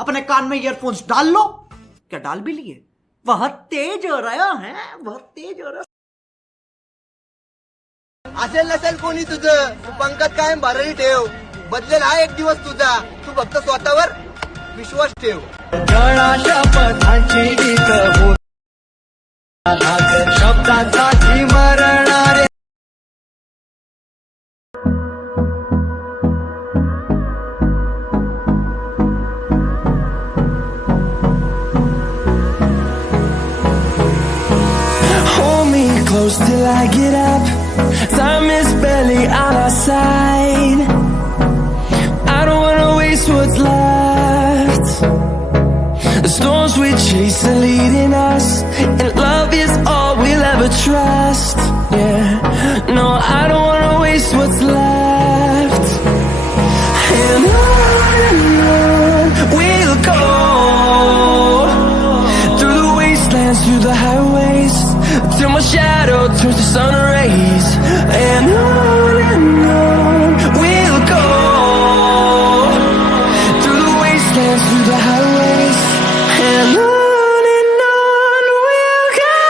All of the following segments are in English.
अपने कान में ईयरफोन्स डाल लो। क्या डाल भी लिए? बहुत तेज हो रहा है, बहुत तेज हो रहा। असेल नसेल कोणी तुझं, तू पंकज कायम भरारी ठेव. बदलेल हा एक दिवस तुझा, तू फक्त स्वतःवर विश्वास ठेव. शपथांची गीत हो शब्दांसाठी मरणारे. Close till I get up. Time is barely on our side. I don't wanna waste what's left. The storms we chase are leading us, and love is all we'll ever trust. Yeah, no, I don't wanna waste what's left. And on we'll go, through the wastelands, through the highways, till my shadow turns to sun rays. And on we'll go, through the wastelands, through the highways. And on we'll go.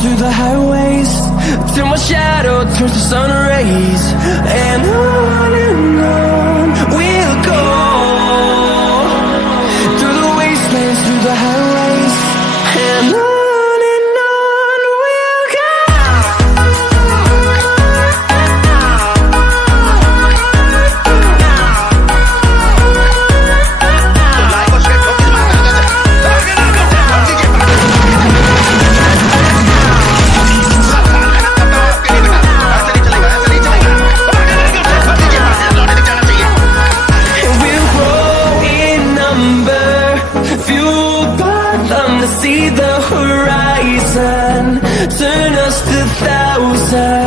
Through the highways, till my shadow turns to sun rays. And on we'll go, through the wastelands, through the highways. And on we'll go. See the horizon, turn us to thousands.